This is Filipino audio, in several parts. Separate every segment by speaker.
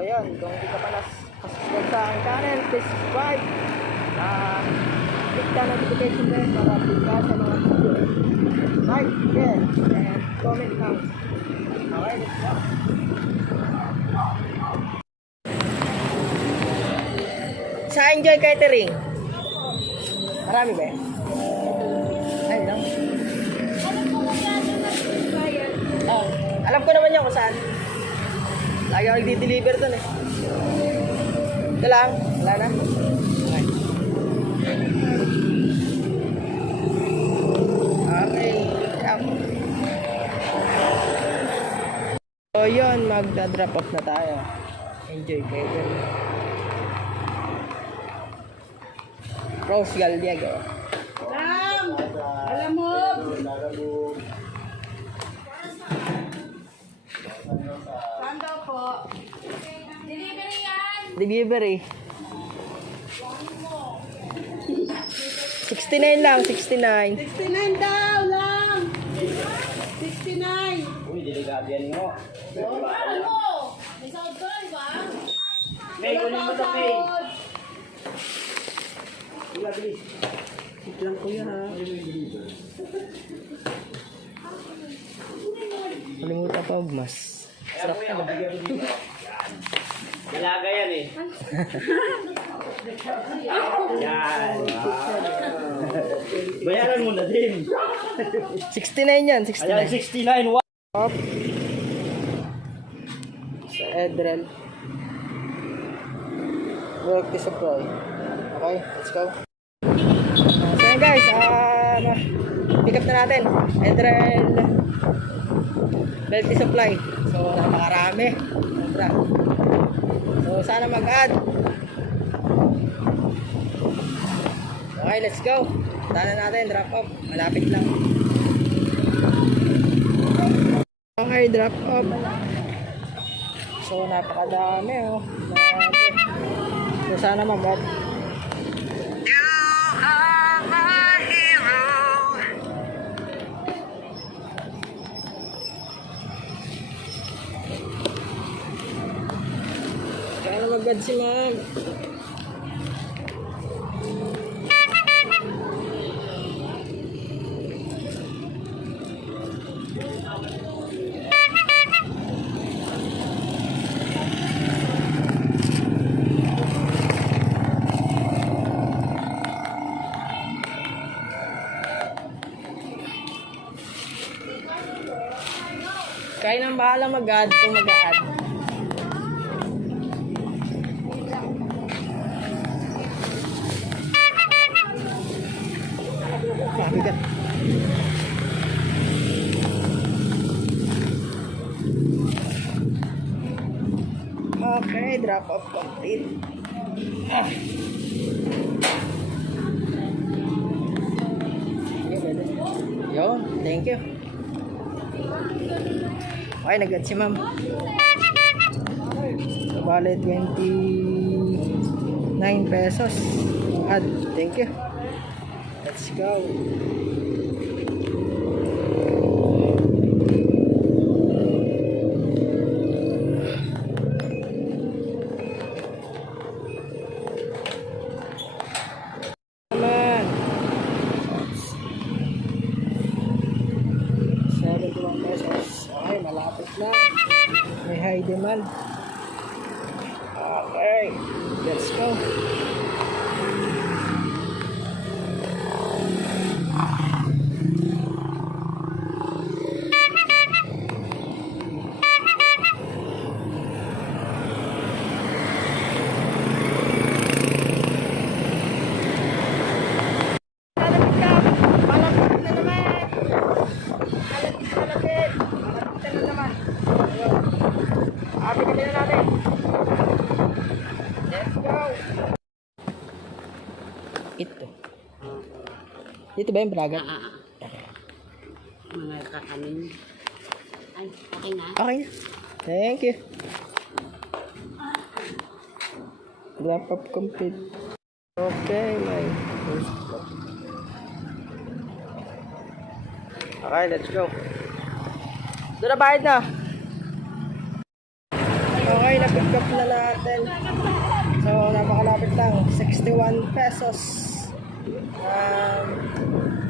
Speaker 1: So yun, kung hindi ka pa nas-subscribe sa aking channel, please subscribe. Ah, click the notification bell para update ka sa mga video. Like, share, and comment down. Okay, let's go. Sa Enjoy Catering. Marami ba yan? Ay, lang. Oh, alam ko naman yun kung saan. Lagi ako nagdi-deliver doon eh. Ito lang. Wala na. Okay. Okay. So yun, magda-drop off na tayo. Enjoy kayo. Rose Gallego.
Speaker 2: Alam! Alam mo! Saan daw po? Delivery yan!
Speaker 1: Delivery. 69 lang, 69.
Speaker 2: 69 daw lang! 69!
Speaker 3: Uy, delikado yan mo.
Speaker 2: Ano mo? May sahod ko lang, ba?
Speaker 3: May, kunin mo to, May. Wala, bilis.
Speaker 1: lang kuya ha. Kalimutan pa mas.
Speaker 3: Sarap ba? Dalaga yan eh. yan. Bayaran mo na din.
Speaker 1: 69 yan,
Speaker 3: Ayan,
Speaker 1: 69.
Speaker 3: 69. Wa-
Speaker 1: Up. Sa Edrel. Work to supply. Okay, let's go. So guys, na- pick up na natin. Edrel. Belt supply. So, napakarami. Sobra. So, sana mag-add. Okay, let's go. Tana natin, drop off. Malapit lang. Okay, drop off. So, napakadami oh. So, sana mag-add. Mag-add si ma'am. Kaya nang bahala mag-add kung mag-add. Mabigat. Okay, drop off complete. Ah. Yun, thank you. Okay, nag si ma'am. Bale, 29 pesos. Add, thank you. Let's go. Naman. 71 pesos. Okay, malapit na. May high demand. Okay, let's go. Malapit ka. Malapit na naman. Malapit, malapit. Malapit na naman. Ayun. Abi kami na natin. Let's go. Ito. Dito ba yung braga?
Speaker 2: Mga kakanin. Ay, okay na.
Speaker 1: Okay na. Thank you. Wrap up complete. Okay, my first stop. Okay, let's go. Doon na bayad na. Okay, na pick up na natin. So, napakalapit lang. 61 pesos. Um,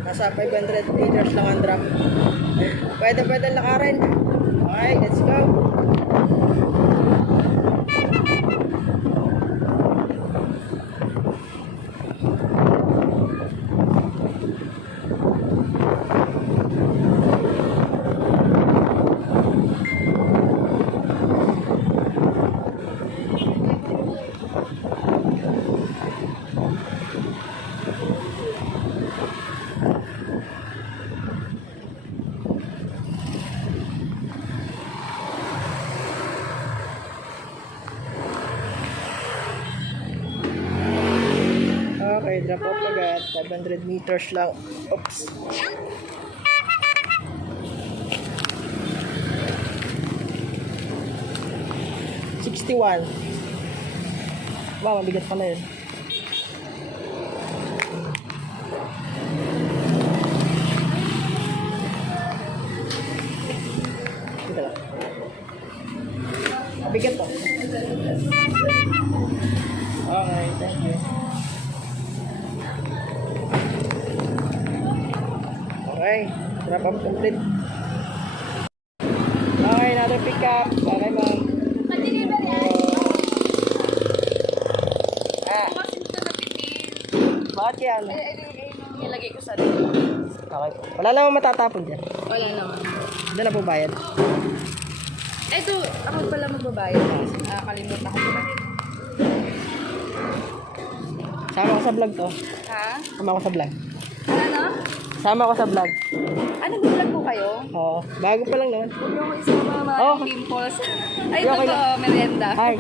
Speaker 1: nasa 500 meters lang ang drop. Pwede, pwede lakarin. Okay, let's go. Okay, drop off agad. 500 meters lang. Oops. Sixty-one. Wow, mabigat pala yun. Complete. Okay, another pickup. Okay, ma'am. Ah, bakit yan?
Speaker 2: Nilagay ko sa
Speaker 1: Okay po. Wala namang matatapon dyan.
Speaker 2: Wala naman.
Speaker 1: Doon na po bayad.
Speaker 2: Ito, ako pala magbabayad. Nakakalimutan ko pala.
Speaker 1: Sama ko sa vlog to.
Speaker 2: Ha?
Speaker 1: Sama ko sa vlog.
Speaker 2: Ano?
Speaker 1: Sama ko sa vlog.
Speaker 2: Ano, po kayo?
Speaker 1: Oo. Bago pa lang naman.
Speaker 2: Niyo ako isama mga
Speaker 1: Oh.
Speaker 2: pimples. Ay,
Speaker 1: Okay
Speaker 2: ito po, merienda.
Speaker 1: Hi.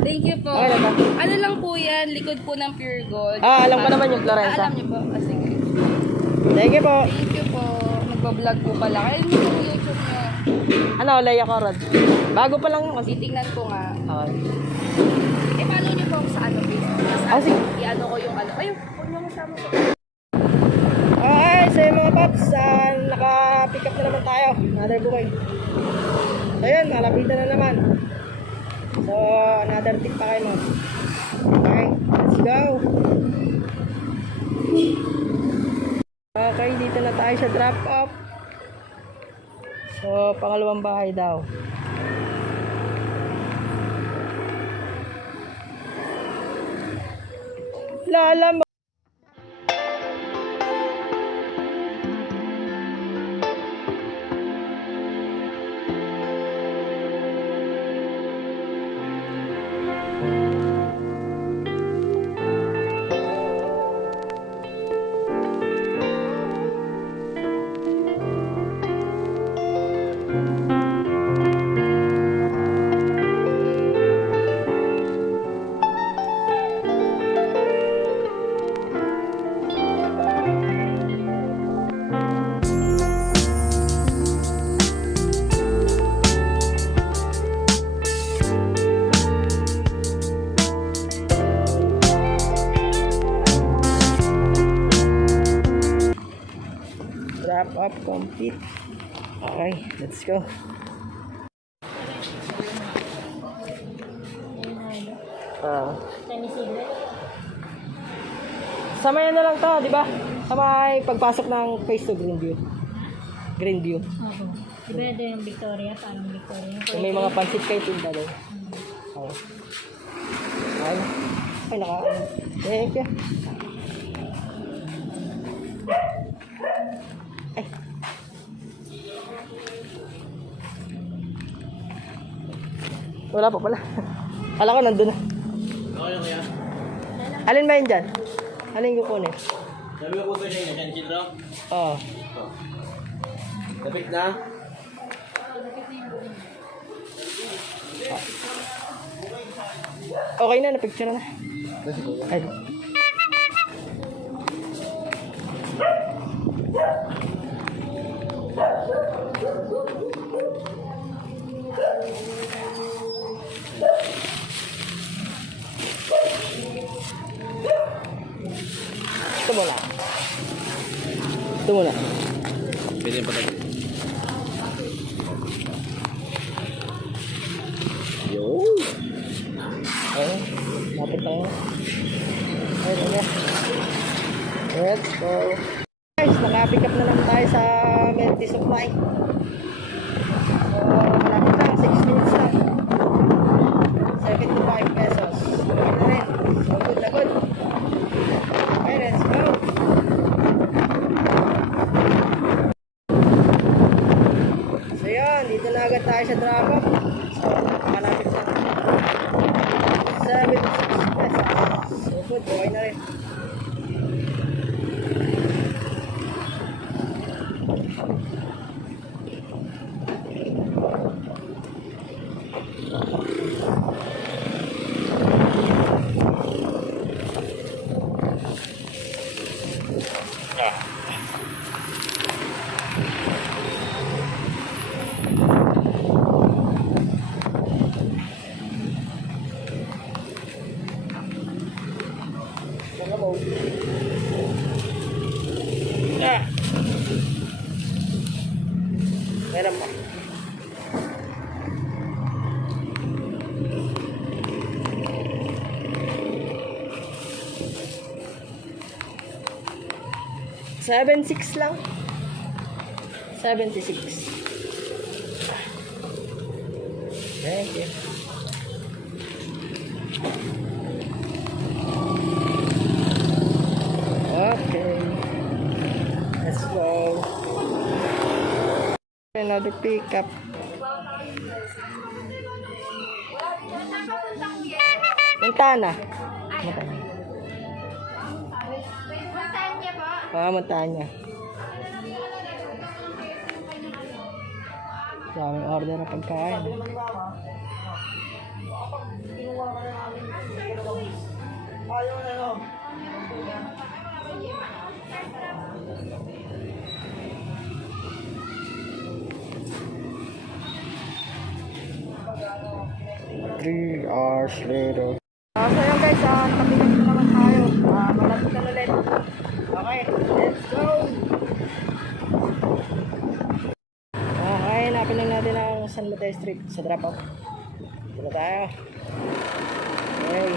Speaker 2: Thank you po.
Speaker 1: Okay ba?
Speaker 2: Ano lang po yan, likod po ng Pure Gold.
Speaker 1: Ah, alam ko naman yung
Speaker 2: Ah,
Speaker 1: Florenza.
Speaker 2: alam niyo po. Ah, sige.
Speaker 1: Thank you po.
Speaker 2: Thank you po. Nagbablog po pala. Kaya niyo po yung YouTube niyo.
Speaker 1: Ano, Leia Corod. Bago pa lang kasi.
Speaker 2: Titignan ko nga.
Speaker 1: Okay.
Speaker 2: Eh, follow niyo po ako sa ano, Facebook. Tapos,
Speaker 1: Ah, sige.
Speaker 2: i-ano ko yung ano. Ayun, huwag niyo kasama ko.
Speaker 1: Okay, so yung mga paps, ah, naka-pick up na naman tayo. Another booking. So yun, malapitan na naman. So, another tip pa kayo. Okay, let's go. Okay, dito na tayo sa drop off. So, pangalawang bahay daw. Lala mo. Okay, let's go. Ah. Sa may ano lang to, di ba? Sa may pagpasok ng face to Greenview. Greenview.
Speaker 4: Oo. Di ba ito yung Victoria? Parang Victoria.
Speaker 1: Kung may mga pansit kayo, tinda doon. Okay. Ay, ay naka... Thank you. Wala pa pala. Kala ko nandun na.
Speaker 3: Okay lang kaya?
Speaker 1: Alin ba yun dyan? Alin yung kukunin?
Speaker 3: Sabi ko po sa inyo, yan, Chidro.
Speaker 1: Oo.
Speaker 3: Lapit na.
Speaker 1: Okay na, na-picture na. Ay. Let's go. Guys, naka-pick up na naman tayo sa Melty Supply. So, malapit lang. 6 minutes lang. 75 pesos. Rin. So, good na good. Okay, let's go. So, yun. Dito na agad tayo sa drop off. So, malapit lang. 76 pesos. So, good. Okay na. 7.6 lang. 76. Thank you. Okay. Let's go. Another pickup. Montana. Montana. Ah, Montana. Daming order na pagkain. Three hours later. Ah, so yun guys, ah, tapigan na naman tayo. Ah, malapit na ulit. Let's go! Okay, hanapin lang natin ang San Mateo Street sa drop off. Dito tayo. Okay.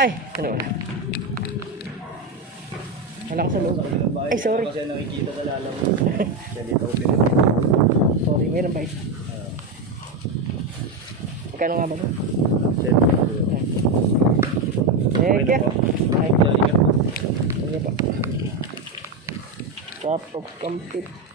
Speaker 1: Ay, ano ba? Wala ko sa loob. Ay, sorry.
Speaker 3: Kasi nakikita sa lalam. Kaya dito ako
Speaker 1: Sorry, meron ba isa? Magkano nga ba? Thank you. Ay,
Speaker 3: Pinag
Speaker 1: sige pa. Drop of complete.